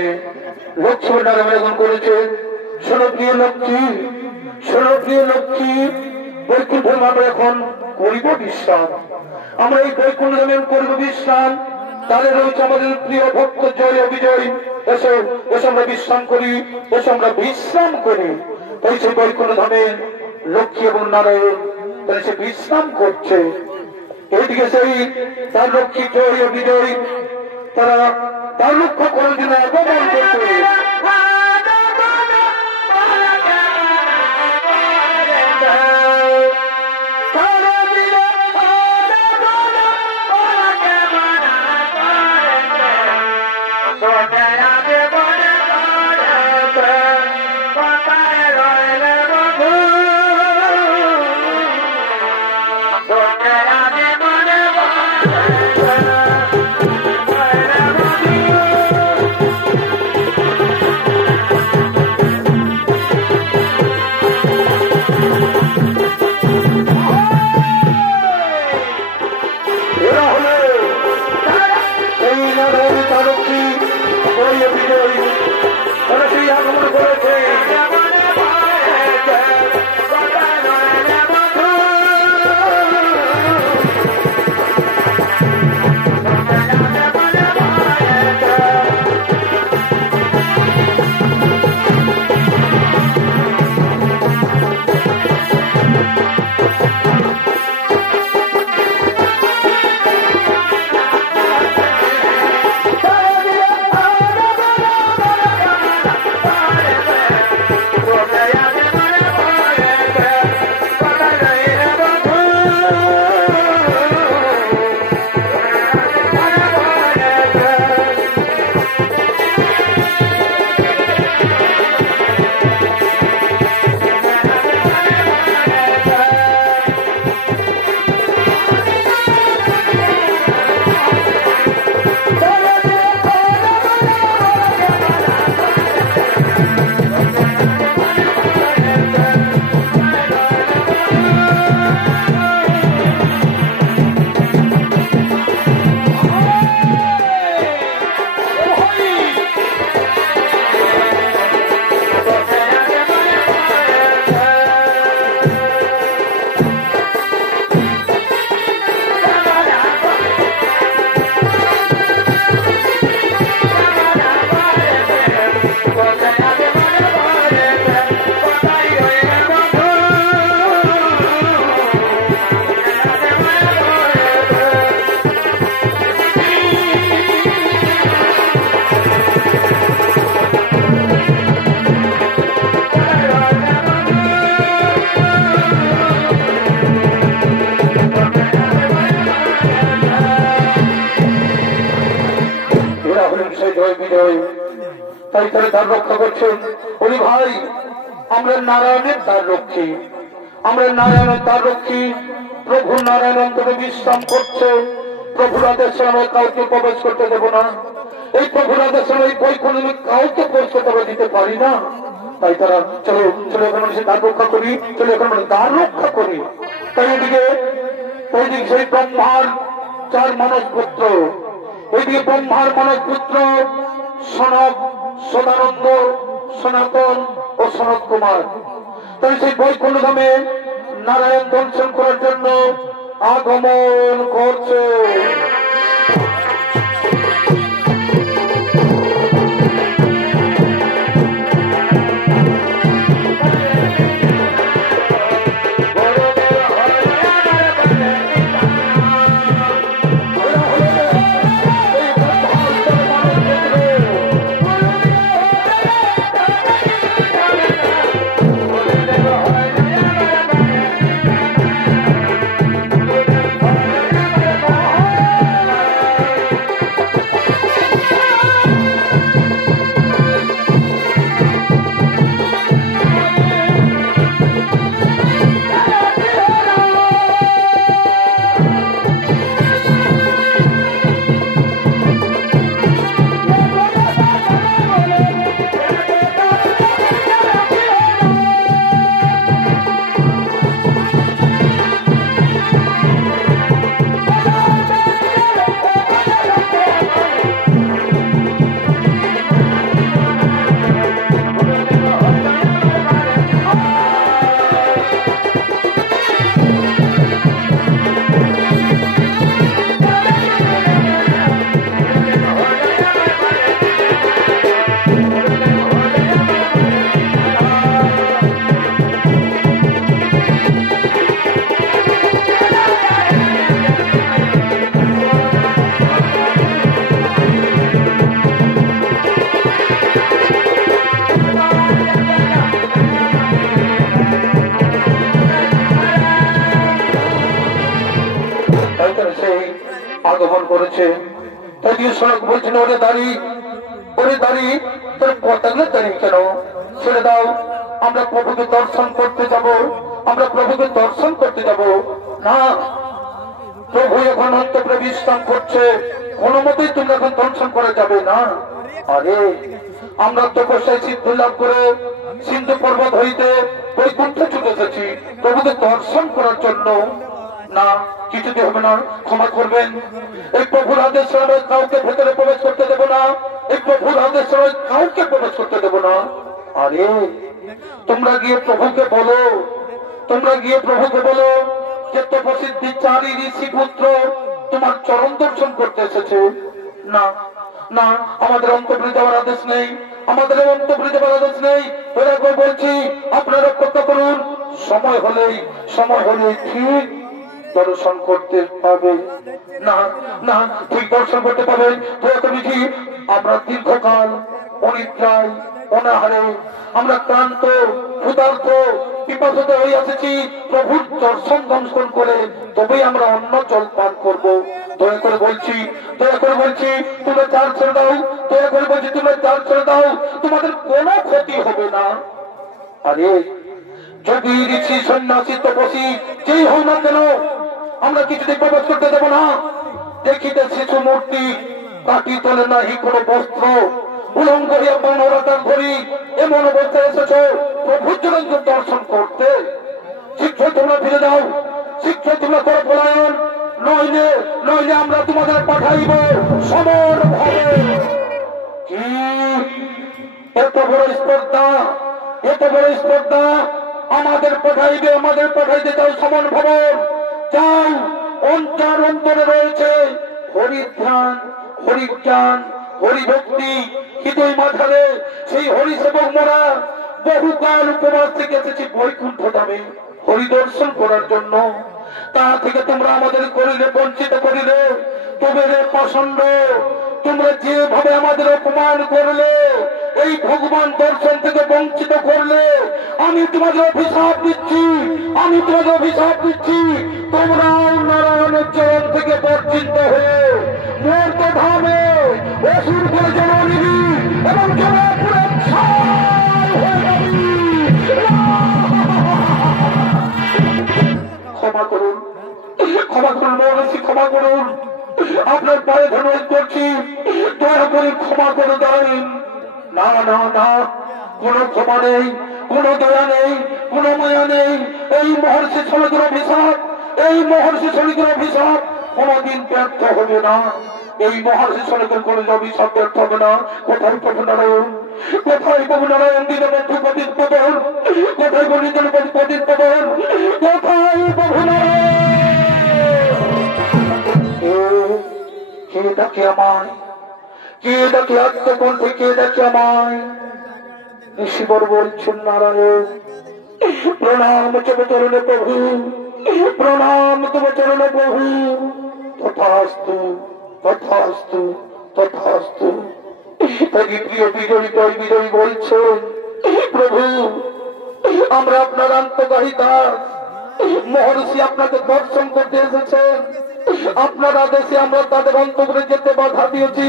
সামনে লক্ষ্মী ভান্ডার আবেদন করেছে। শোনো প্রিয় লক্ষ্মী, শোনো প্রিয় লক্ষ্মী, বৈকুণ্ঠ আমরা এখন করিব বিশ্রাম। আমরা এই বৈকুণ্ঠ ধামে করিব বিশ্রাম। তাহলে রয়েছে আমাদের প্রিয় ভক্ত জয় অভিজয়। এসো এসো আমরা বিশ্রাম করি, এসো আমরা বিশ্রাম করি। তাই সেই বৈকুণ্ঠ ধামে লক্ষ্মী এবং নারায়ণ তাই সে বিশ্রাম করছে। এইদিকে সেই তার লক্ষ্মী জয় অভিজয় তারা তার লক্ষ্য করার জন্য আগমন করছে। তাই তারা তার রক্ষা করছেন। বলি ভাই আমরা নারায়ণের তার রক্ষী, আমরা নারায়ণের তার রক্ষী। প্রভু নারায়ণ অন্তরে বিশ্রাম করছে। প্রভুর আদেশে আমরা কাউকে প্রবেশ করতে দেব না। এই প্রভুর আদেশে এই বৈকুণ্ঠ কাউকে প্রবেশ করতে দিতে পারি না। তাই তারা চলো চলো এখন সে তার রক্ষা করি, চলো এখন তার রক্ষা করি। তাই এদিকে ওইদিকে সেই ব্রহ্মার 4 মানস পুত্র, ওইদিকে ব্রহ্মার মানস পুত্র সনক, সদানন্দ, সনাতন ও সনত কুমার তাই সেই বৈকুণ্ঠ ধামে নারায়ণ দর্শন করার জন্য আগমন করছে। আগমন করেছে। তাই দিয়ে সড়ক বলছেন, ওরে দাঁড়িয়ে তোর পতাকা দাঁড়িয়ে কেন? ছেড়ে দাও, আমরা প্রভুকে দর্শন করতে যাব, আমরা প্রভুকে দর্শন করতে যাব। না, প্রভু এখন অন্তরে বিশ্রাম করছে, কোনো মতেই তুমি এখন দর্শন করা যাবে না। আরে আমরা তো বসায় সিদ্ধ লাভ করে সিন্ধু পর্বত হইতে বৈকুণ্ঠে চলে এসেছি প্রভুকে দর্শন করার জন্য। না, কিছুতে হবে না, ক্ষমা করবেন। এই প্রভুর আদেশ ছাড়া কাউকে ভেতরে প্রবেশ করতে দেব না, এই প্রভুর আদেশ ছাড়া কাউকে প্রবেশ করতে দেব না। আরে তোমরা গিয়ে প্রভুকে বলো, যে তপসিদ্ধি চারি ঋষি পুত্র তোমার চরণ দর্শন করতে এসেছে। না না, আমাদের অন্তঃপুরে যাওয়ার আদেশ নেই, বলছি আপনারা অপেক্ষা করুন, সময় হলেই ঠিক দর্শন করতে পাবে। না না, ঠিক দর্শন করতে পাবেন। আমরা দীর্ঘকাল অনিদ্রায় অনাহারে আমরা ক্লান্ত ক্ষুধার্ত পিপাসিত হয়ে এসেছি, প্রভুর দর্শন দর্শন করে তবেই আমরা অন্য জল পান করব। দয়া করে বলছি তোমরা চার ছেড়ে দাও, তোমাদের কোনো ক্ষতি হবে না। আরে যদি ঋষি সন্ন্যাসী তপসী যেই হও না কেন, আমরা কিছুতেই প্রবেশ করতে দেব না। দেখিতে শিশু মূর্তি, কাটি তোলে নাহি কোনো বস্ত্র, উলঙ্গ হইয়া বনরাতার ঘড়ি, এমন অবস্থায় এসেছ প্রভুর জন্য দর্শন করতে। শীঘ্রই তোমরা ফিরে যাও, শীঘ্রই তোমরা করো পলায়ন, নইলে আমরা তোমাদের পাঠাইব সমর ভাবে। কি এত বড় স্পর্ধা! আমাদের পাঠাইতে চাও সমন ভবন, যাও। অন্তরে রয়েছে হরিধ্যান, হরিজ্ঞান, হরিভক্তি হৃদয় মাথারে সেই হরি সেবক মোরা বহুকাল উপবাস থেকে এসেছি বৈকুণ্ঠ ধামে হরিদর্শন করার জন্য। তা থেকে তোমরা আমাদের বঞ্চিত করিলে, তোমাদের পছন্দ, তোমরা যেভাবে আমাদের অপমান করলে, এই ভগবান দর্শন থেকে বঞ্চিত করলে, আমি তোমাদের অভিশাপ দিচ্ছি, তোমরা নারায়ণের চরণ থেকে বঞ্চিত হয়ে মূর্ত ধামে অসুর করে জন্ম নিবি এবং জনপুরে ক্ষমা করুন মহর্ষি, ক্ষমা করুন, আপনার পায়ে ধন্যবাদ করছি, দয়া করে ক্ষমা করে দেন। না, কোনো ক্ষমা নেই, কোনো দয়া নেই, কোনো মায়া নেই। এই মহর্ষি শ্রমিকের অভিশাপ কোনদিন ব্যর্থ হবে না। এই মহর্ষি শ্রমিকের কোন অভিশাপ ব্যর্থ হবে না। কোথায় প্রভু নারায়ণ, দীনবন্ধু পতিত পাবন, কোথায় গণিতের পতিত পাবন, কোথায় প্রভু নারায়ণ? কে ডাকে আত্মকণ্ঠে, কে ডাকে আমায়? ঋষিবর বলছেন, নারায়ণ প্রণাম তবে চরণে প্রভু, প্রণাম তবে চরণে প্রভু। তথাস্তু। প্রিয় বিজয়ী বলছেন, প্রভু আমরা আপনার আন্তঃগাহিতা মহর্ষি আপনাকে দর্শন করতে এসেছেন, আপনার আদেশে আমরা তাদের অন্তরে যেতে বাধা দিয়েছি,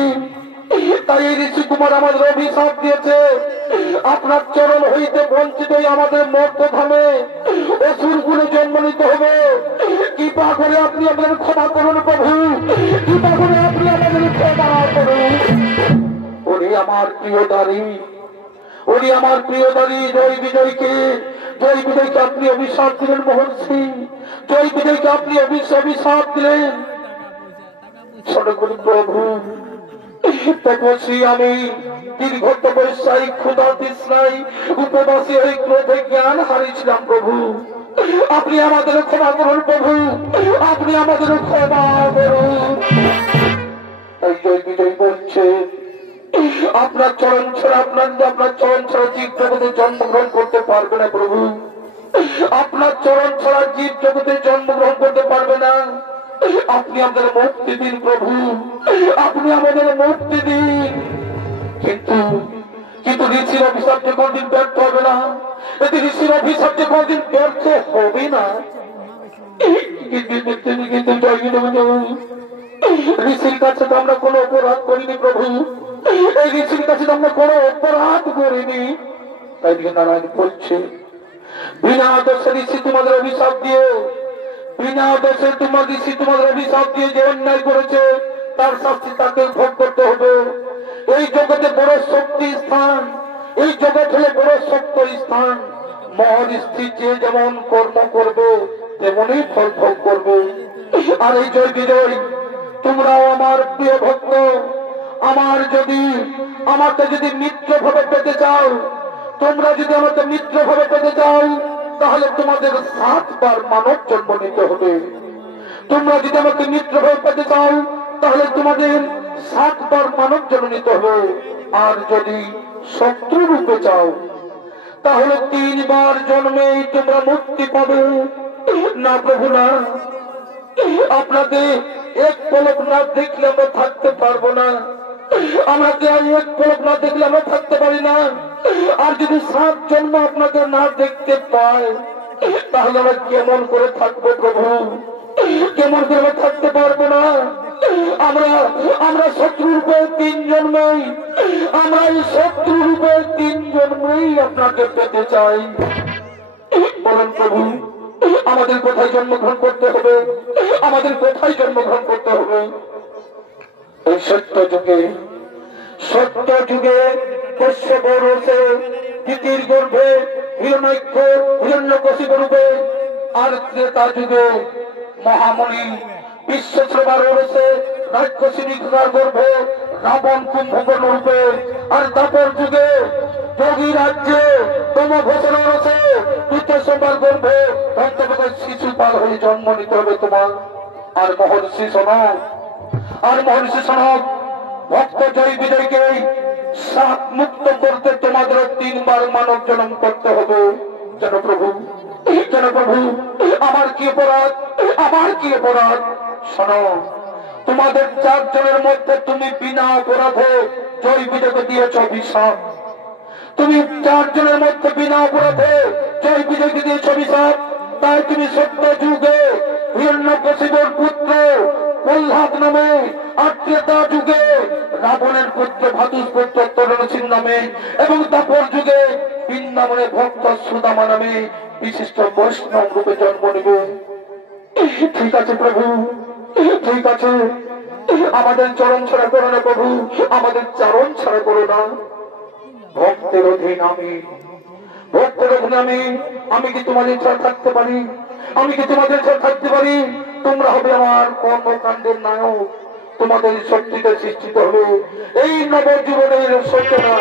তাই ঋষি কুমার আমাদের অভিশাপ দিয়েছে। আপনার চরণ হইতে বঞ্চিত হয়ে আমাদের মর্তধামে অসুর গুণে জন্ম নিতে হবে। কৃপা করে আপনি আমাদের ক্ষমা করুন প্রভু, কৃপা করে আপনি আমাদের ক্ষমা করুন। ওরে আমার প্রিয়দারি, জয় বিজয়কে আপনি অভিশাপ দিলেন মহর্ষি, জয় বিজয়কে আপনি অভিশাপ দিলেন। প্রভু তপস্বী আমি দীর্ঘ তপস্যায় ক্ষুধা তৃষ্ণায় উপবাসী হয়ে ক্রোধে জ্ঞান হারিয়েছিলাম। প্রভু আপনি আমাদের ক্ষমা করুন, প্রভু আপনি আমাদের ক্ষমা করুন। তাই জয় বিজয় বলছে, আপনার চরণ ছাড়া জীব জগতে জন্মগ্রহণ করতে পারবে না। প্রভু আপনার চরণ ছাড়া জীব জগতে জন্মগ্রহণ করতে পারবে না। আপনি আমাদের মুক্তি দিন প্রভু, আপনি আমাদের মুক্তি দিন। কিন্তু ঋষির অভিশাপ যে কোনদিন ব্যর্থ হবে না, ঋষির অভিশাপ যে কোনদিন ব্যর্থ হবে না। কিন্তু ঋষির কাছে তো আমরা কোনো অপরাধ করিনি প্রভু, এই ঋষির কাছে তো আমরা কোনো অপরাধ করিনি। তাই দিকে নারায়ণ বলছে, বিনা দোষে ঋষি তোমাদের অভিশাপ দিয়ে, বিনা দোষে তোমার ঋষি তোমাদের অভিশাপ দিয়ে যে অন্যায় করেছে তার শাস্তি তাকে ভোগ করতে হবে। এই জগতে বড় শক্তি স্থান, এই জগৎ হলে বড় শক্ত স্থান। মহৎ স্ত্রী যে যেমন কর্ম করবে তেমনই ফল ভোগ করবে। আর এই জয় বিজয় তোমরাও আমার প্রিয় ভক্ত, আমাকে যদি মিত্র ভাবে পেতে চাও, তোমরা যদি আমাকে মিত্র ভাবে পেতে চাও, তাহলে তোমাদের 7 বার মানব জন্ম নিতে হবে। তোমরা যদি আমাকে মিত্র ভাবে পেতে চাও, তাহলে তোমাদের 7 বার মানব জন্ম নিতে হবে। আর যদি শত্রু রূপে চাও, তাহলে 3 বার জন্মেই তোমরা মুক্তি পাবে। না প্রভু না, আপনাকে এক পলক না দেখলে আমরা থাকতে পারবো না, আমাকে এক পলক না দেখলে আমরা থাকতে পারি না। আর যদি 7 জন্ম আপনাকে না দেখতে পাই, তাহলে আমরা কেমন করে থাকবো প্রভু, কেমন করে আমরা থাকতে পারবো না। আমরা শত্রু রূপে 3 জন্মেই, আমরা এই শত্রু রূপে 3 জন্মেই আপনাকে পেতে চাই। বলেন প্রভু, আমাদের কোথায় জন্মগ্রহণ করতে হবে, আমাদের কোথায় জন্মগ্রহণ করতে হবে? এই সত্য যুগে কশ্যপ রয়েছে দ্বিতীয় গর্ভে হিরণ্যাক্ষ হিরণ্যকশিপ রূপে, আর ত্রেতা যুগে মহামণি বিশ্বশ্রবা রয়েছে রাক্ষসিনী গর্ভে রাবণ কুম্ভকর্ণ রূপে, আর তারপর যুগে যোগী রাজ্যে তমঘোষণ রয়েছে পিতৃসম্বার গর্ভে অন্তর্গত শিশুপাল হয়ে জন্ম নিতে হবে তোমার। আর মহর্ষি সনক ভক্ত জয় বিজয়কে সাপ মুক্ত করতে তোমাদের 3 বার মানব জন্ম করতে হবে। যেন প্রভু আমার কি অপরাধ শোনো, তোমাদের 4 জনের মধ্যে তুমি বিনা অপরাধে জয় বিজয়কে দিয়েছ অভিশাপ। তুমি 4 জনের মধ্যে বিনা অপরাধে জয় বিজয়কে দিয়েছ অভিশাপ। তাই তুমি সত্য যুগে হিরণ্যকশিপুর পুত্র প্রহ্লাদ নামে, আর ত্রেতা যুগে রাবণের পুত্র ভাতুষ পুত্র তরণসিং নামে, এবং তারপর যুগে বৃন্দাবনের ভক্ত সুদামা নামে বিশিষ্ট বৈষ্ণব রূপে জন্ম নেবে। ঠিক আছে প্রভু, ঠিক আছে, আমাদের চরণ ছাড়া করো না প্রভু, আমাদের চরণ ছাড়া করো না। ভক্তের অধীন আমি কি তোমাদের ছাড়া থাকতে পারি? আমি কি তোমাদের ছাড়া থাকতে পারি? তোমরা হবে আমার কর্মকাণ্ডের নায়ক, তোমাদের শক্তিতে সৃষ্টিত হবে এই নবজীবনের সূচনা।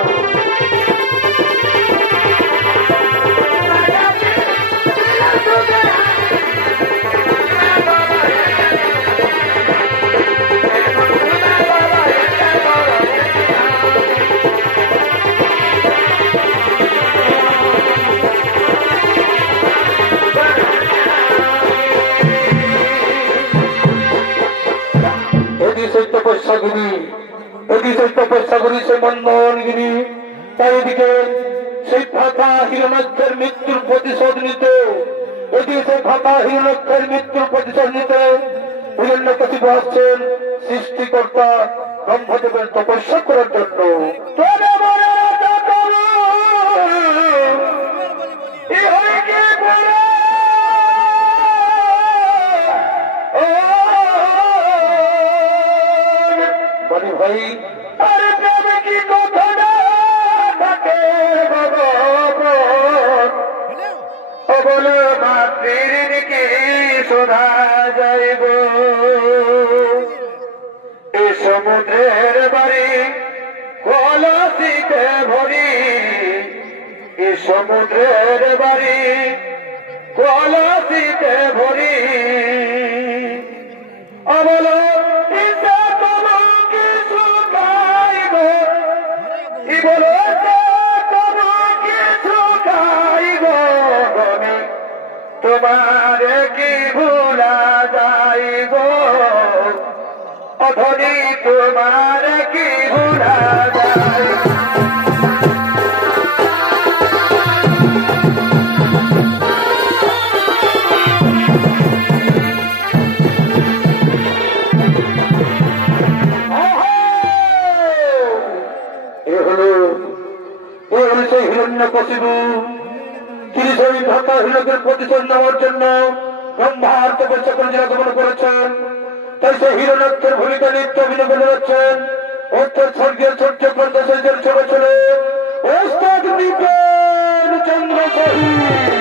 তপস্যাগুলি সে মন্দনগিরি, তাই এদিকে সেই ফাঁকা হিরণ্যাক্ষের মৃত্যুর প্রতিশোধ নিতে, এদিকে সেই ফাঁকা হিরণ্যাক্ষের মৃত্যুর প্রতিশোধ নিতে হিরণ্যকশিপু আসছেন সৃষ্টিকর্তা ব্রহ্মদেবের তপস্যা করার জন্য। ভাই আরে প্রেম কি কথা না থাকে বলো মাতৃ কি শোধা যাইব, এ সমুদ্রের বাড়ি কলসিতে ভরি, এ সমুদ্রের বাড়ি কলসিতে ভরি। বলো তোমারে কি ভুলা যাইব, অধনি তোমারে কি ভুলা যাইব। হিরণ্যকশিপু, তিনি সেই হীনকের প্রতিশোধ নেওয়ার জন্য ব্রহ্মার তপস্যা করে আগমন করেছেন। তাই সেই হিরণ্যকের ভূমিকা নিত্য অভিনয় করে যাচ্ছেন উত্তর স্বর্গের সূর্য প্রদেশের ছোট ছেলে ওস্তাদ বিপিন চন্দ্র শহীদ।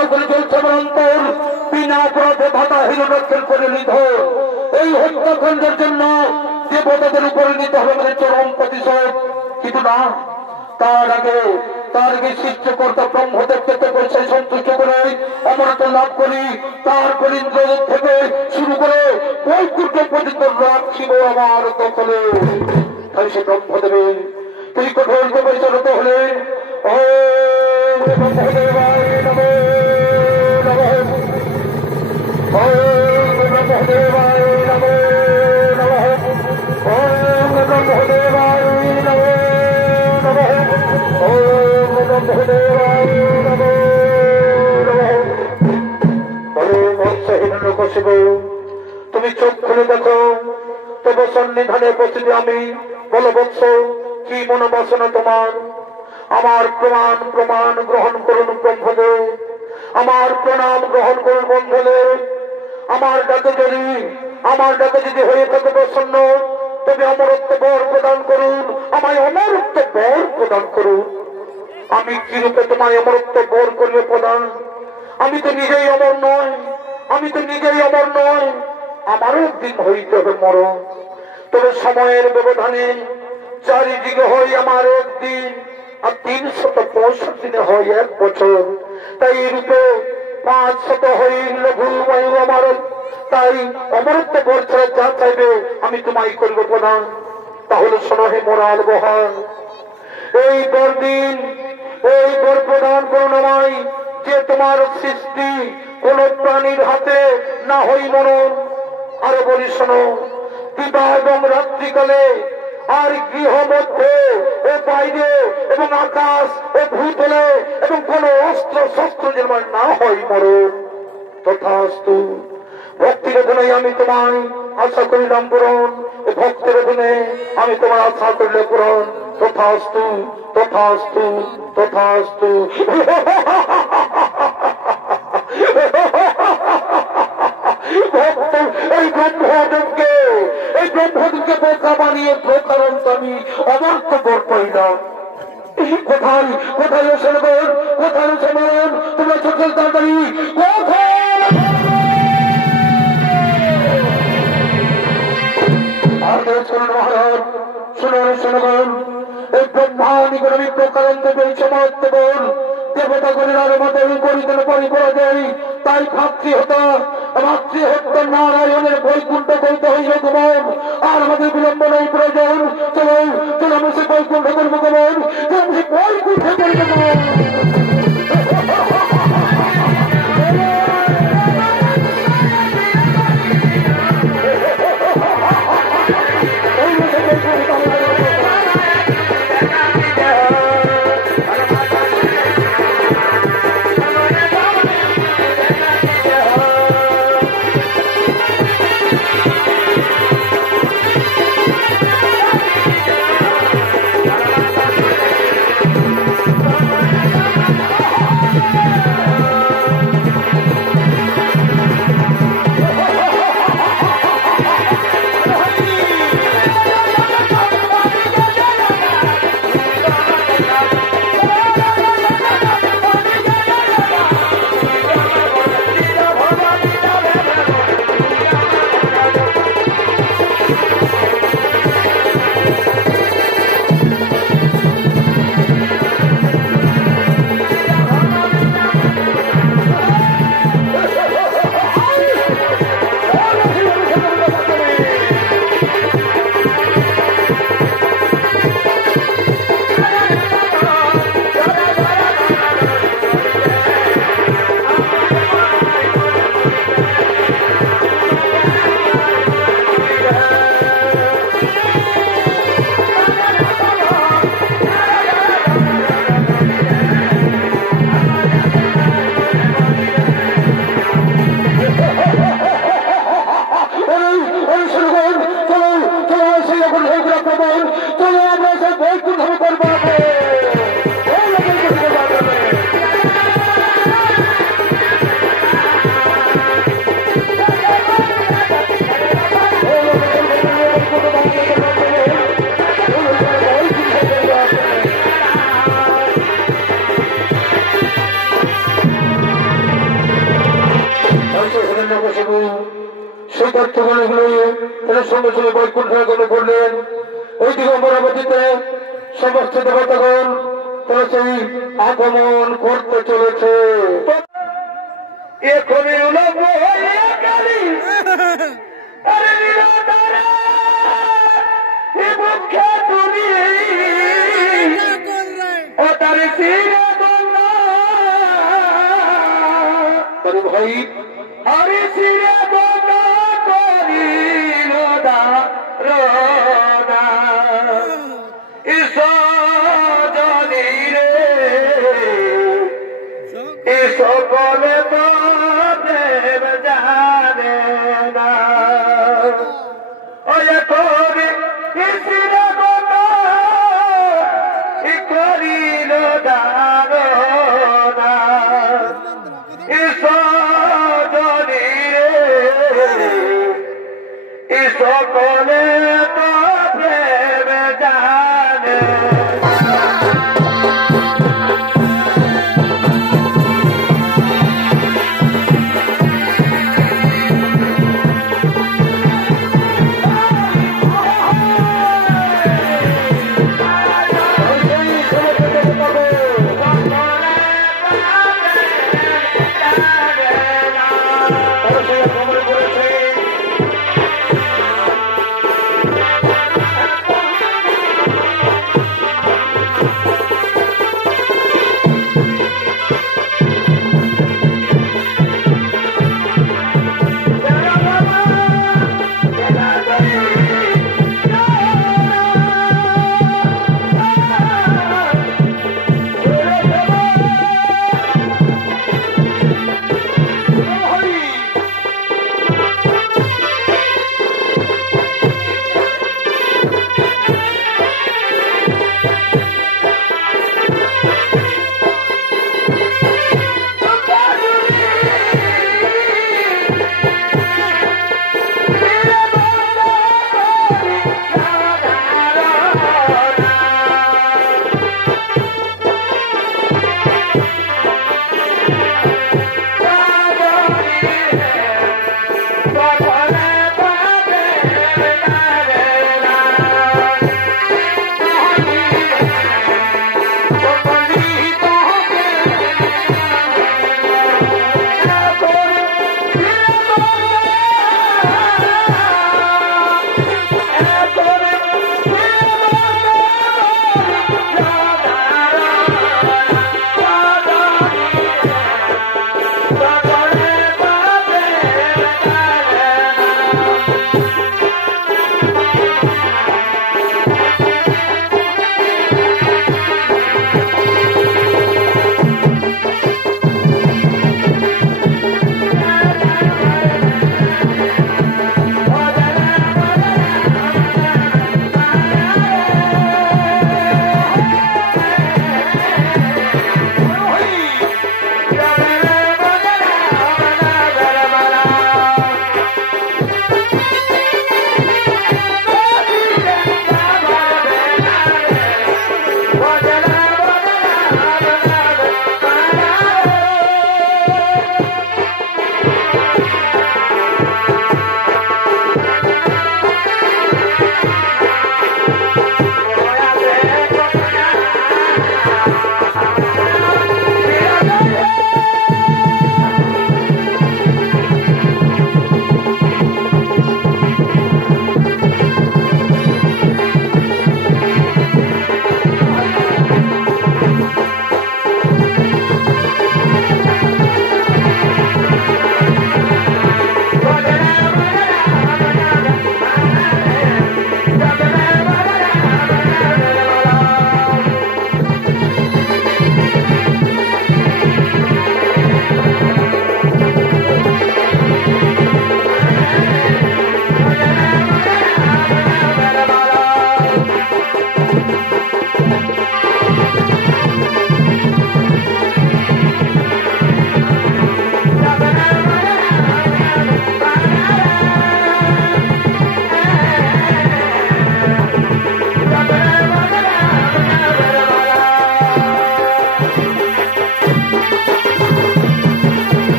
দখল করে চলছে আমার অন্তর, বিনা অপরাধে ভাতাহীন রক্ষণ করে নিধন। এই হত্যাকাণ্ডের জন্য দেবতাদের উপরে নিতে হবে আমাদের চরম প্রতিশোধ। কিন্তু না, তার আগে সৃষ্টিকর্তা ব্রহ্মদেবকে সেই সন্তুষ্ট করে অমরত্ব লাভ করি। তারপর ইন্দ্রদেব থেকে শুরু করে বৈকুণ্ঠ পর্যন্ত রাখিব আমার দখলে। তাই সে ব্রহ্মদেবের তিনি কঠোর পরিচালিত হলে ব্রহ্মদেবায় নমঃ নমঃ, ব্রহ্মদেবায় নমঃ নমঃ, ব্রহ্মদেবায় নমঃ নমঃ, ব্রহ্মদেবায় নমঃ নমঃ। হিরণ্যকশিপ, তুমি চোখ খুলে দেখো, তবে সন্নিধানে উপস্থিতি আমি। বলো বৎস, কি মনোবাসনা তোমার? আমার প্রমাণ গ্রহণ করুন ব্রহ্মদেব, আমার প্রণাম গ্রহণ করুন ব্রহ্মদেব। আমার ডাকে যদি হয়ে থাকে প্রসন্ন, তবে অমরত্ব বর প্রদান করুন, আমায় অমরত্ব বর প্রদান করুন। আমি কি রূপে তোমায় অমরত্ব বর করিয়ে প্রদান? আমি তো নিজেই অমর নয়, আমারও একদিন হইতে হবে মরণ। তবে সময়ের ব্যবধানে চারিদিকে হয় আমার একদিন, আর 365 দিনে হয় 1 বছর। তাই এই রূপে 500 হয় লঘুবায়ু আমার। তাই অমরত্ব বর ছাড়া যা চাইবে আমি তোমায় করব প্রদান। তাহলে শোনো হে মোরাল বহাল, এই বর প্রদান করুন আমায়, যে তোমার সৃষ্টি কোন প্রাণীর হাতে না হই মরণ। আরো বলি শোনো, দিবা এবং রাত্রিকালে আর গৃহ মধ্যে ও বাইরে এবং আকাশ ও ভূতলে এবং কোন অস্ত্র শস্ত্র যেন না হয় মরণ। তথাস্তু। ভক্তির অধীনে আমি তোমায় আশা করিলাম পূরণ, ভক্তের অধীনে আমি তোমার আশা করিলে পূরণ। তথাস্তু তথাস্তু তথাস্তু। এই ব্রহ্মদেবকে বোকা বানিয়ে প্রকারণ আমি অমর্থ বর পাইলাম। কোথায় শোনবেন, কোথায় শোনেন তোমরা সকল তাড়াতাড়ি মহারাজ শুনবেন। এই ব্রহ্মানিগণ আমি প্রকারণ দেবে এই সমর্থ বল দেবতা গণের মধ্যে পরিচালনা পরিপরাজয়। তাই মাতৃহত্যা নারায়ণের বৈকুণ্ঠ বলতে হইল গমন। আর আমাদের বিলম্ব নেই প্রয়োজন। চলো আমি সে বৈকুণ্ঠ করবো গমন, সে বৈকুণ্ঠ করবো গমন। তথ্যগুলো তারা সঙ্গে সঙ্গে বৈকুণ্ঠ গমন করলেন। ওই দিকে অমরাবতীতে সমস্ত দেবতাগণ তারা সেই আগমন করতে চলেছে। এখনই উলম্ব হইয়া গেলি আরে নিরন্তরে এ মুখে তুলি ও তার শিরে দোলা আরে ভাই আরে শিরে দোলা করিল দা রোদা ঈশো জনি রে ঈশো বলে তো দেব জানে না ওই করি শিরে দোলা ই করিল দা রোদা ঈশো জনি রে ঈশো বলে তো দেব জানে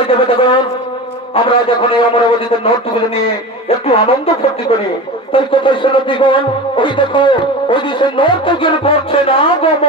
তাই দেবতাগণ আমরা যখন এই অমরাবতীতে নর্তকীগুলো নিয়ে একটু আনন্দ ফুর্তি করি, তাই কোথায় শ্রোতাগণ ওই দেখো ওই দেশে নর্তকীগুলো করছে না গম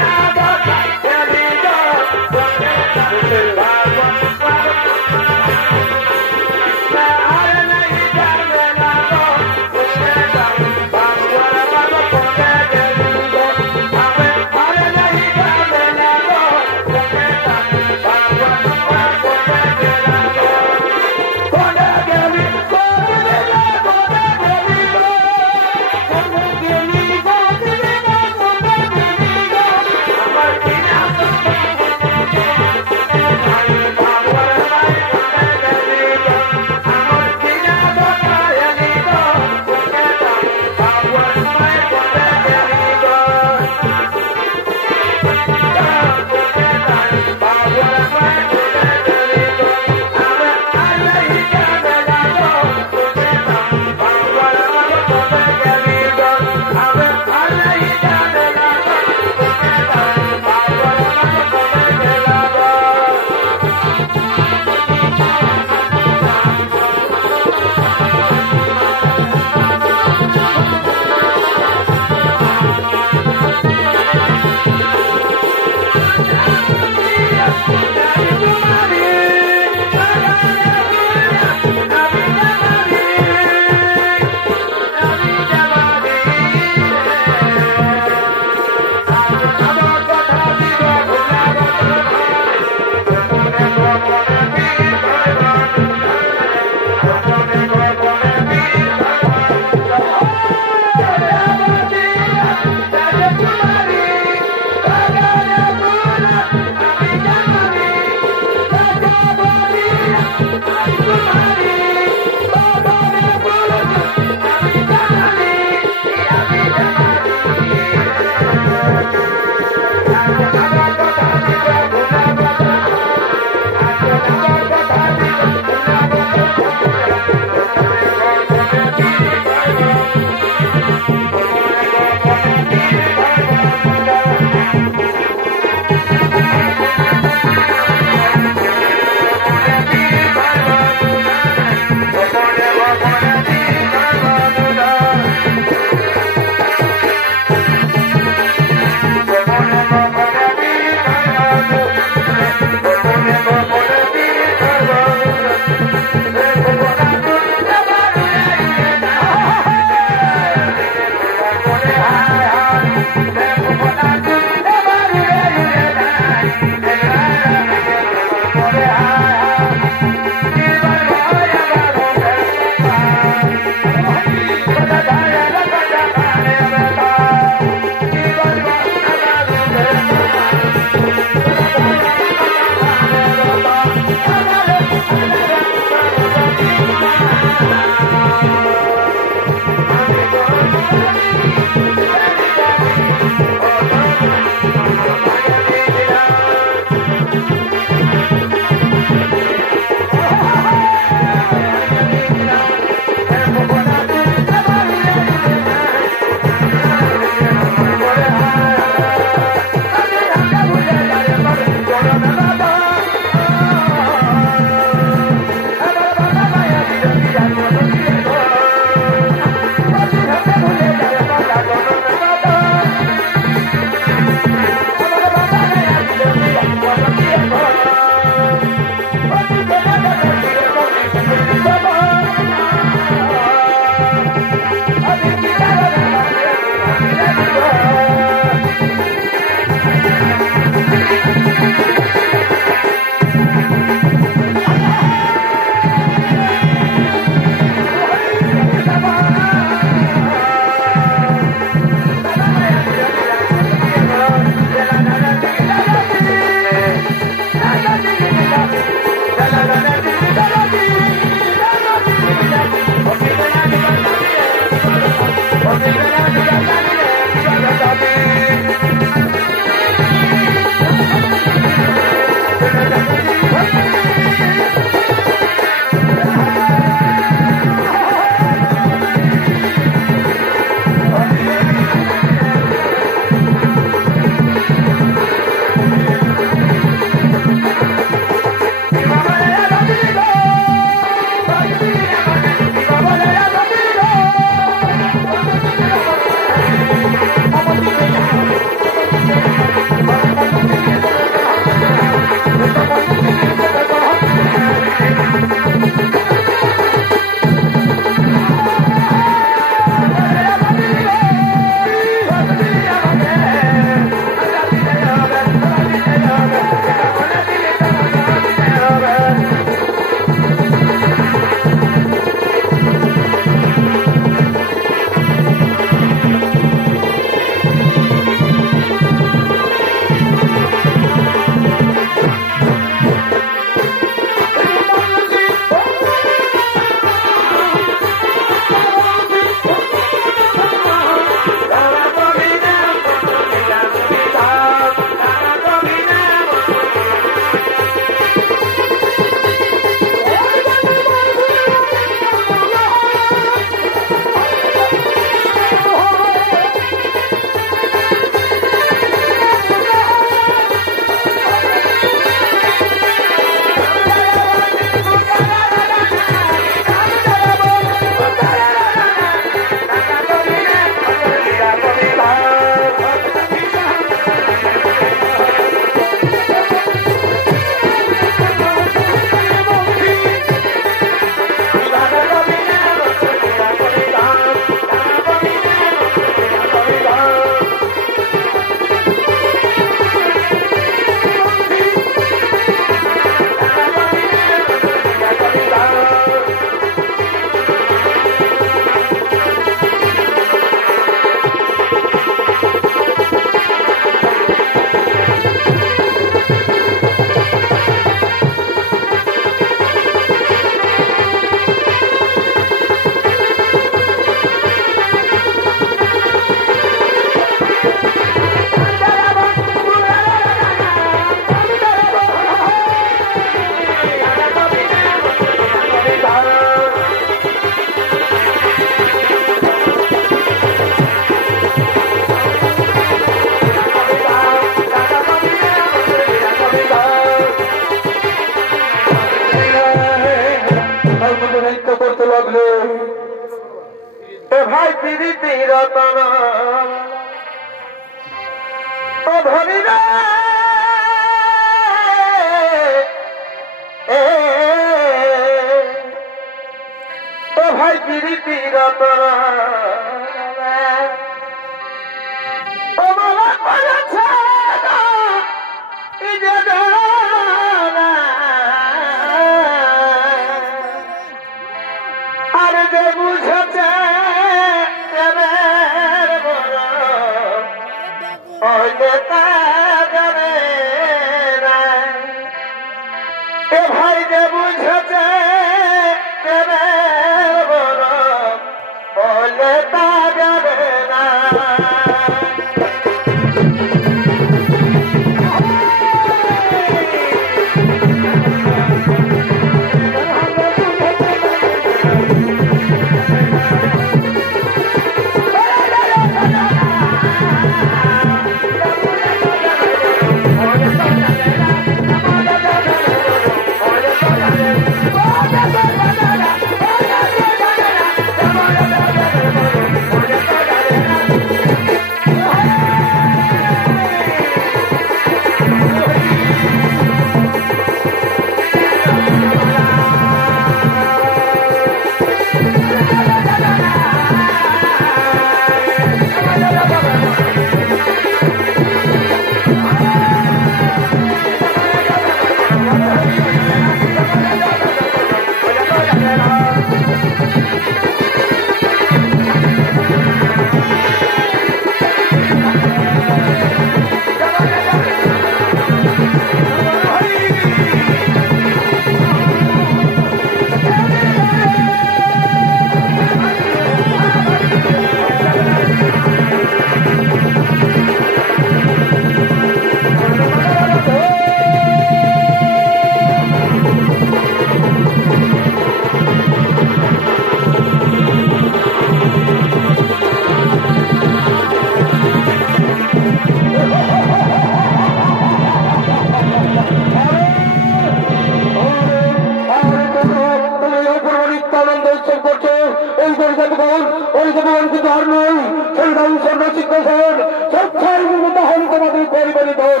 পারিবারি ধর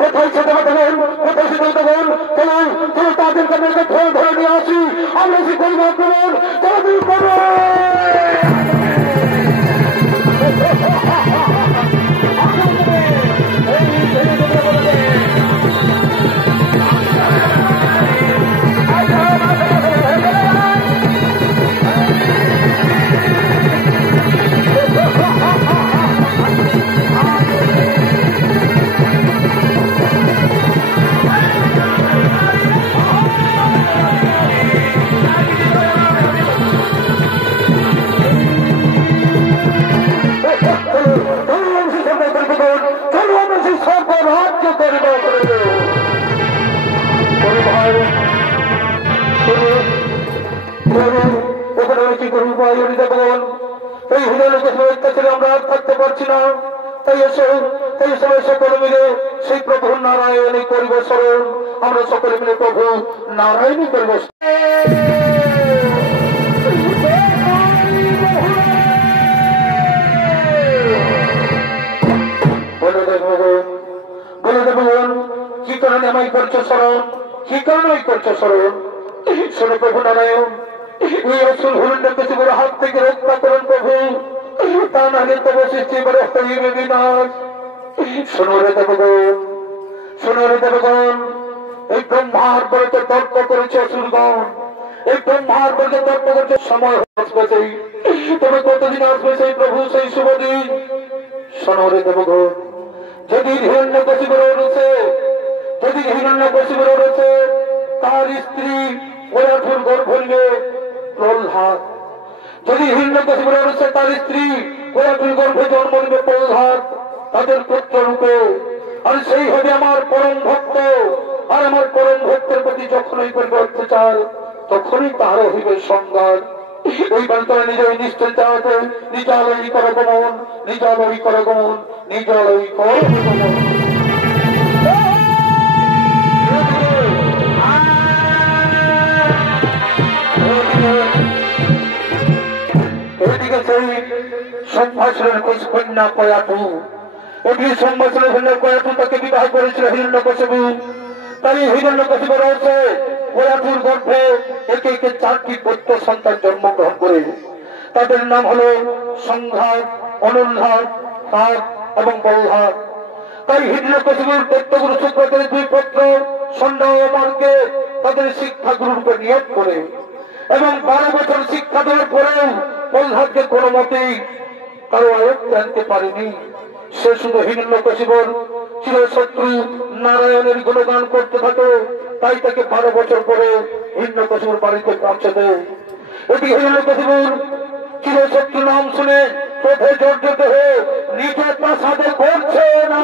কোথায় সেটা দেবেন কোথায় সেটা দেবেন চলো তাদেরকে ধরে নিয়ে আসি আমরা সে করবো আক্রমণ তাদের করবো আমরা থাকতে পারছি না তাই সবাই সকলে মিলে সেই প্রভু নারায়ণই করিব স্মরণ আমরা সকলে মিলে প্রভু নারায়ণই করিব বলে দেবেন কি কারণে আমায় করছো স্মরণ কি কারণে করছো স্মরণ শোনো প্রভু নারায়ণ এই অসুল হলেন কিছু বড় হাত থেকে রক্ষা করেন প্রভু তা না হলে তো বসেছি বড় হইবে বিনাশ শোনো রে দেবগণ এই ব্রহ্মার বলতে তর্ক করেছে অসুরগণ এই ব্রহ্মার বলতে তর্ক করেছে সময় আসবে সেই তবে কতদিন আসবে সেই প্রভু সেই শুভ দিন শোনো রে দেবগণ যেদিন হিরণ্যকশিপুর রয়েছে তার স্ত্রী ওরাঠুর গর্ভ নিবে প্রহ্লাদ যদি হিরণ্যকশিপুর রয়েছে তার স্ত্রী ওরাঠুর গর্ভে জন্ম নিবে প্রহ্লাদ তাদের পুত্র রূপে আর সেই হবে আমার পরম ভক্ত আর আমার পরম ভক্তের প্রতি যখনই করবে অত্যাচার তখনই তাহার হইবে সংঘাত এই বান্তরে নিজেই নিশ্চয় চাওয়াতে নিজালয়ী কর গমন নিজালয়ী কর গমন নিজালয়ী কর গমন এদিকে সেই সম্ভাষণের কন্যা কয়াটু এটি সম্ভাষণের কন্যা কয়াটু তাকে বিবাহ করেছিল হিরণ্যকশিপু তাই হিরণ্যকশিপু রয়েছে কয়াটুর গর্ভে একে একে 4টি পুত্র সন্তান জন্মগ্রহণ করে তাদের নাম হলো সংঘাত অনুল্লাস সাত এবং বল্লাস তাই হিরণ্যকশিপুর দৈত্যগুরু শুক্রের 2 পুত্র ষণ্ড ও মার্গকে তাদের শিক্ষাগুরু রূপে নিয়োগ করে এবং 12 বছর শিক্ষা দেওয়ার পরেও প্রহ্লাদকে কোনো মতেই কারো আয়ত্তে আনতে পারেনি সে শুধু হিরণ্যকশিপুর চিরশত্রু নারায়ণের গুণগান করতে থাকে তাই তাকে 12 বছর পরে হিরণ্যকশিপুর বাড়িতে পৌঁছে দেয় এটি হিরণ্যকশিপুর চিরশত্রু নাম শুনে ক্রোধে জর্জরিত হয়ে নিজের প্রাসাদে করছে না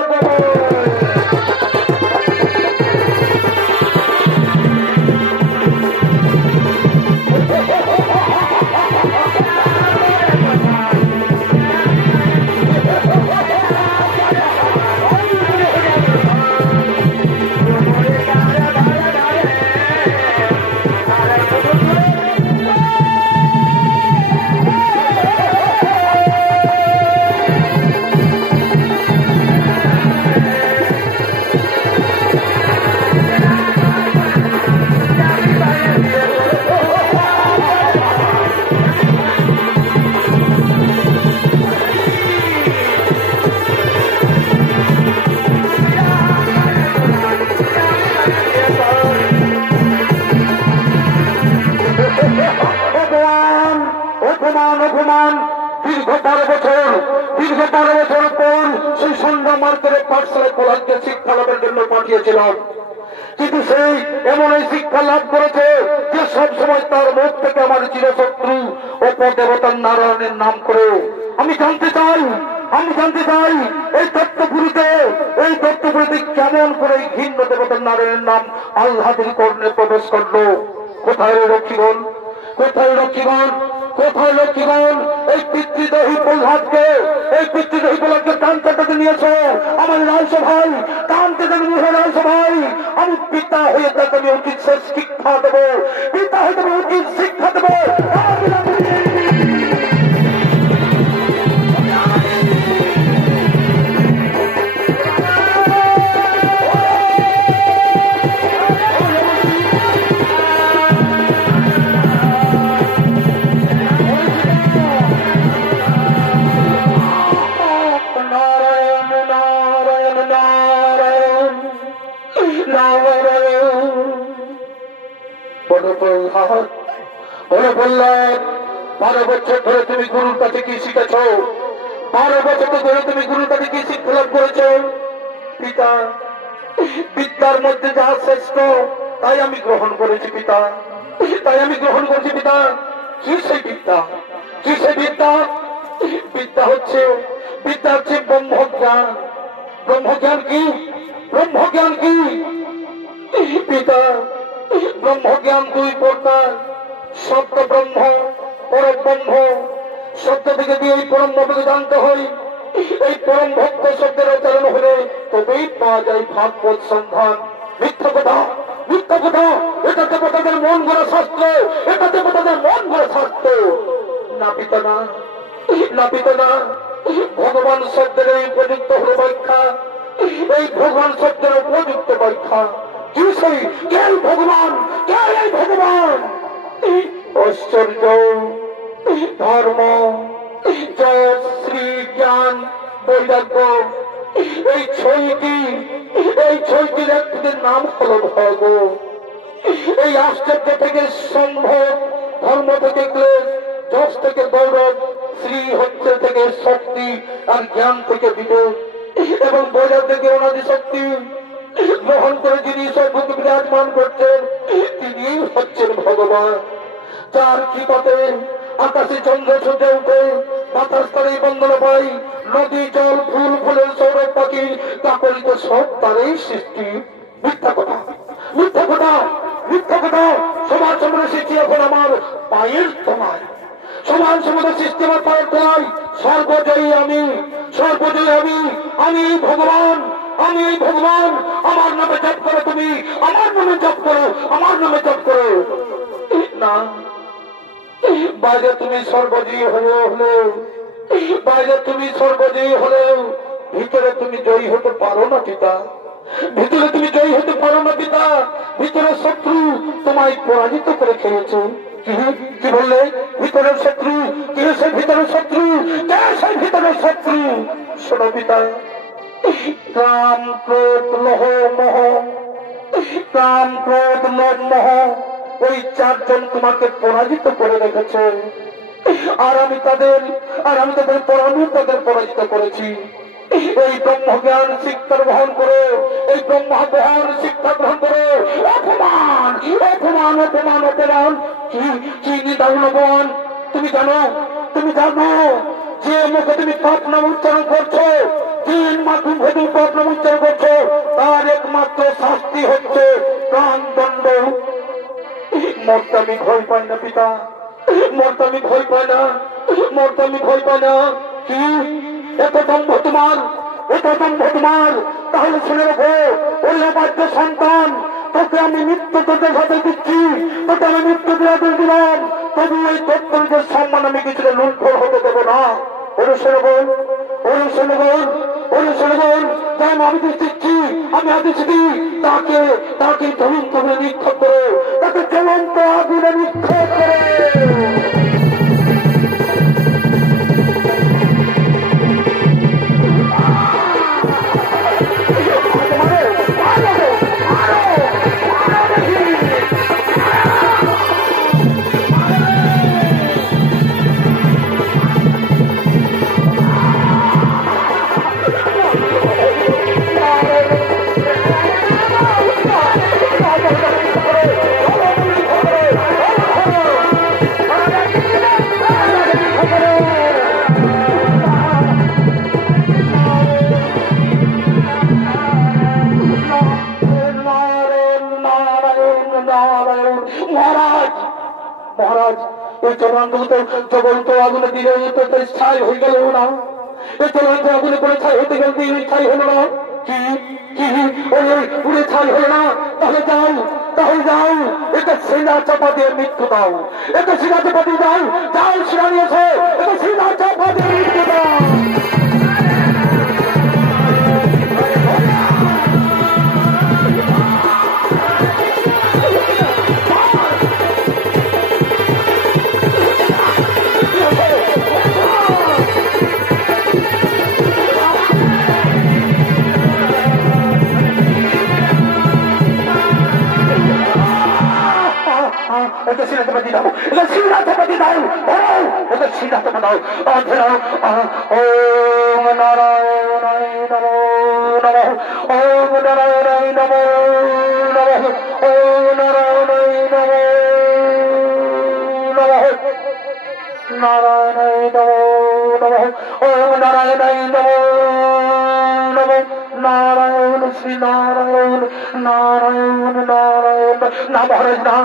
সালে প্রহ্লাদকে শিক্ষা লাভের জন্য পাঠিয়েছিলাম, কিন্তু সেই এমন এই শিক্ষা লাভ করেছে যে সবসময় তার মুখ থেকে আমার চিরশত্রু উপদেবতার নারায়ণের নাম করে। আমি জানতে চাই এই তত্ত্বপুরীতে কেমন করে ঘৃণ্য দেবতার নারায়ণের নাম আল্লাহের কর্ণে প্রবেশ করলো। কোথায় রক্ষীগণ, কোথায় রক্ষীগণ, কোথায় লক্ষ্মীগণ? এই পিতৃদহী প্রহ্লাদকে কানতে নিয়েছে আমার রাজসভায়, কানতে নিয়েছে রাজসভায়। আমি পিতা হয়ে তাকে আমি উচিত শিক্ষা দেবো, পিতা হয়ে তাকে উচিত শিক্ষা দেবো। প্রহ্লাদ, 12 বছর ধরে তুমি গুরুর কাছে কি শিখেছ? 12 বছর ধরে তুমি গুরুর কাছে কি শিক্ষা লাভ করেছ? পিতা, বিদ্যার মধ্যে যা শ্রেষ্ঠ তাই আমি গ্রহণ করেছি পিতা, তাই আমি গ্রহণ করেছি পিতা। কি সেই বিদ্যা? কি সেই বিদ্যা? বিদ্যা হচ্ছে ব্রহ্মজ্ঞান। ব্রহ্মজ্ঞান কি? ব্রহ্মজ্ঞান কি পিতা? ব্রহ্মজ্ঞান 2 প্রকার। শব্দ ব্রহ্ম, পরম ব্রহ্ম। শব্দ থেকে দিয়ে এই পরম ব্রহ্মকে জানতে হয়। এই পরম ভক্ত শব্দের উচ্চারণ হলে তবেই পাওয়া যায় ভাগবত সন্ধান। মিথ্যা কথা, মিথ্যা কথা। এটা দেবতাদের মন গড়া শাস্ত্র, এটা দেবতাদের মন গড়া শাস্ত্র। না পিতা, না, না পিতা, না। ভগবান শব্দের এই উপযুক্ত হল ব্যাখ্যা, এই ভগবান শব্দের উপযুক্ত ব্যাখ্যা। কি সেই কে ভগবান? কে এই ভগবান? ঐশ্বর্য, ধর্ম, যশ, শ্রী, জ্ঞান, বৈরাগ্য, এই ছয়টির একটির নাম হল ভগ। এই আশ্চর্য থেকে সম্ভব, ধর্ম থেকে ক্লেশ, যশ থেকে গৌরব, শ্রী হচ্ছে থেকে শক্তি, আর জ্ঞান থেকে বিবেক, এবং বৈরাগ্য থেকে অনাদি শক্তি গ্রহণ করে যিনি সর্বকে বিরাজমান করছেন তিনি হচ্ছেন ভগবান। যার কৃপাতে আকাশে চন্দ্র সূর্য উঠে, বাতাস তারে বন্দনা পাই, নদী জল ফুল ফুলের সৌরভ পাখি কাকরিত সব তারই সৃষ্টি। মিথ্যা কথা, মিথ্যা কথা, মিথ্যা কথা। সমাজ সমাজে সৃষ্টি এখন আমার পায়ের তলায়, সমাজ সমাজের সৃষ্টি আমার পায়ের তলায়। সর্বজয়ী আমি, সর্বজয়ী আমি, আমি ভগবান, আমি ভগবান। আমার নামে জপ করো তুমি, আমার নামে জপ করো, আমার নামে জপ করো। না, বাইরে তুমি সর্বজয়ী হলেও, বাইরে তুমি সর্বজয়ী হলেও ভিতরে তুমি জয়ী হতে পারো না পিতা, ভিতরে তুমি জয়ী হতে পারো না পিতা। ভিতরে শত্রু তোমায় পরাজিত করে খেয়েছে। কি বললে? ভিতরের শত্রু। কে সেই ভিতরের শত্রু? কে সেই ভিতরের শত্রু? শোনো পিতা, কাম, ক্রোধ, লোহ, মোহ, কাম, ক্রোধ, লোভ, মোহ, ওই 4 জন তোমাকে পরাজিত করে রেখেছে। আর আমি তাদের পরামর্শ তাদের পরাজিত করেছি। এই ব্রহ্মজ্ঞান শিক্ষা গ্রহণ করো, এই ব্রহ্মজ্ঞান শিক্ষা গ্রহণ করো। অপমান, অপমান, অপমান, অপমান। কি নিদারুণ অপমান! তুমি জানো, তুমি জানো যে মুখে তুমি পাপ নাম উচ্চারণ করছো, 3 মাধ্যম ভেদে পাপ নাম উচ্চারণ করছো, তার একমাত্র শাস্তি হচ্ছে প্রাণদণ্ড। মরতে আমি ভয় পাই না পিতা, মরতে আমি ভয় পাই না, মরতে আমি ভয় পাই না। কি এত দম্ভ তোমার, এত দম্ভ তোমার? তাহলে শুনে রাখো, ওই অবাধ্য সন্তান, তোকে আমি মৃত্যু তোদের সাথে দিচ্ছি, তোকে আমি মৃত্যু দিয়ে দিলাম, তবু ওই তত্ত্বের সম্মান আমি কিছুটা লুণ্ঠন হতে দেবো না। অনুসরণ, অনুসরণ, অনুসরণ। তাই আমি আদেশ দিচ্ছি, আমি আদেশ দিই, তাকে জ্বলন্ত নিক্ষেপ করো, তাকে জ্বলন্ত আগুনে নিক্ষেপ করো। মহারাজ এই জলান্তর জগন্ত আগুনে দিলে তো ছাই হয়ে গেল না, এই জলান্ত আগুনে করে ছাই হতে গেল ছাই হলো না, কি কি ওই পুরে ছাই হলো না, তাহলে যাও তাহলে যাও এটা সিনা চাপা দিয়ে মৃত্যু দাও, এটা সিনা চাপা দিয়ে দাও, যাও সিনা নিয়েছে এটা সিনা চাপা দিয়ে মৃত্যু দাও। এটা সিনাতে দাও, এটা সিনাতে দাও, এটা সিনাতে দাও। ওম নারায়ণায় নমো নমঃ, ওম নারায়ণায় নমো নমঃ, ওম নারায়ণায় নমো নমঃ, নারায়ণায় নমো নমঃ, ওম নারায়ণায় নমো নমঃ, নারায়ণ শ্রী নারায়ণ নারায়ণ নারায়ণ। না মহারাজ না,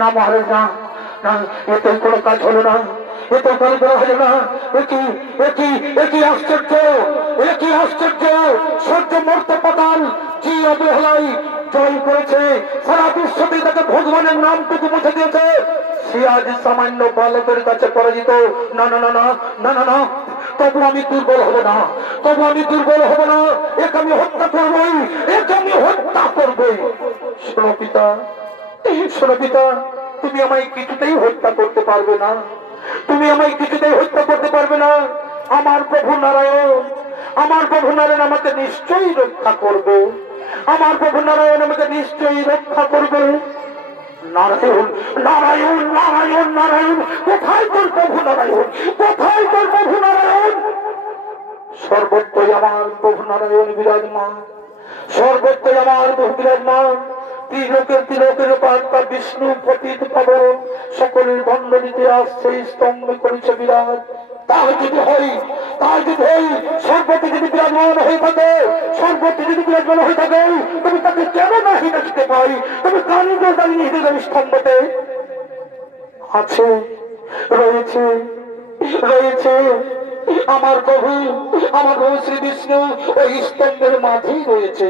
না মহারাজ না, না এতে কোনো কাজ হলো না, এতে কাজ করা হলো না। একই আশ্চর্য, একই আশ্চর্য, সূর্য মর্ত পাতাল কি অবহেলাই জয় করেছে, সারা বিশ্বতে তাকে ভগবানের নামটুকু মুছে দিয়েছে, সে আজ সামান্য বালকের কাছে পরাজিত। না না না না না না না, তবু আমি দুর্বল হব না, তবু আমি দুর্বল হব না, একে আমি হত্যা করবই, একে আমি হত্যা করবই। শোনো পিতা, শোনো পিতা, তুমি আমায় কিছুতেই হত্যা করতে পারবে না, তুমি আমায় কিছুতেই হত্যা করতে পারবে না। আমার প্রভু নারায়ণ, আমার প্রভু নারায়ণ আমাকে নিশ্চয়ই রক্ষা করবে, আমার প্রভু নারায়ণ আমাকে নিশ্চয়ই রক্ষা করবে। নারায়ণ নারায়ণ নারায়ণ নারায়ণ, কোথায় তোর প্রভু নারায়ণ, কোথায় তোর প্রভু নারায়ণ? সর্বত্রই আমার প্রভু নারায়ণ বিরাজমান, সর্বত্রই আমার প্রভু বিরাজমান। তিলকের পাল্টা বিষ্ণু পতিত পাবন সকলের দণ্ডনীতে আসছে, স্তম্ভে করেছে বিরাজ। তার যদি হয়, তার যদি হয়, সর্বত্র যদি বিরাজমান হয়ে থাকে, সর্বত্র যদি বিরাজমান হয়ে থাকে, তুমি তাকে কেন নাহি দেখিতে পাই? তুমি কানিতে দাঁড়িয়ে হৃদয় স্তম্ভতে আছে, রয়েছে রয়েছে আমার প্রভু, আমার প্রভু শ্রী বিষ্ণু ওই স্তম্ভের মাঝেই রয়েছে,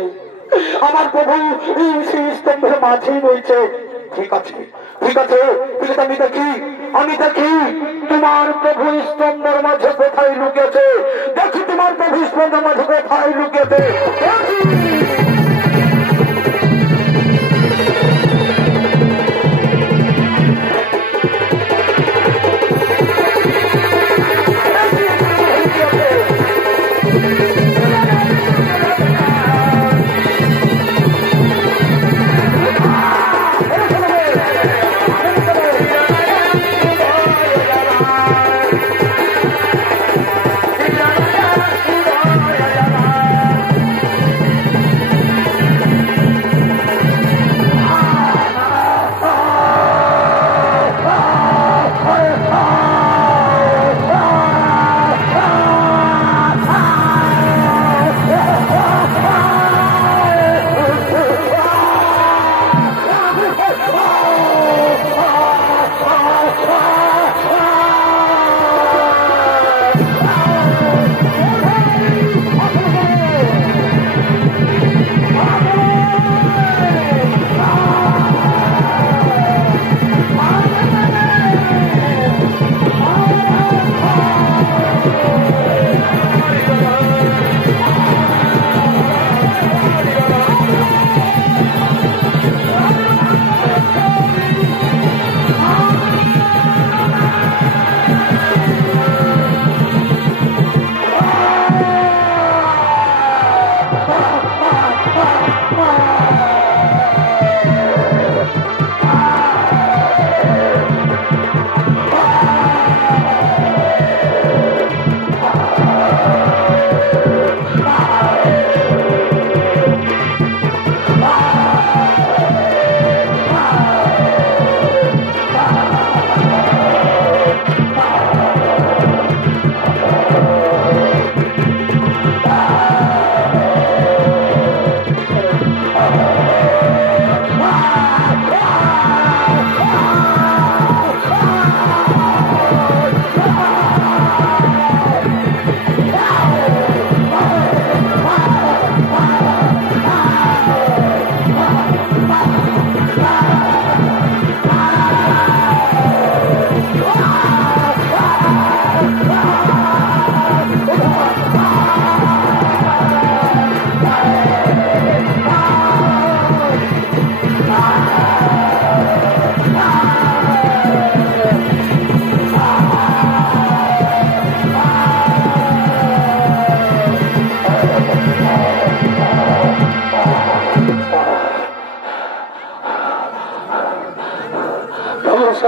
আমার প্রভু সেই স্তম্ভের মাঝেই রয়েছে। ঠিক আছে ঠিক আছে ঠিক আছে, আমি দেখি, আমি দেখি তোমার প্রভু স্তম্ভের মাঝে কোথায় লুকিয়েছে, দেখি তোমার প্রভু স্তম্ভের মাঝে কোথায় লুকিয়েছে।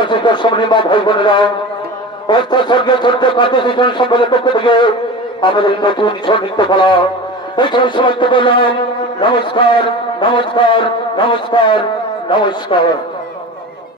অত্যাচারিত সমী মা ভাই বোনেরা, অত্যাচার্য ছোট্ট কার্যশীল সম্পদের পক্ষ থেকে আমাদের নতুন নৃত্য করা এখানে সমাপ্ত করলাম। নমস্কার, নমস্কার, নমস্কার, নমস্কার।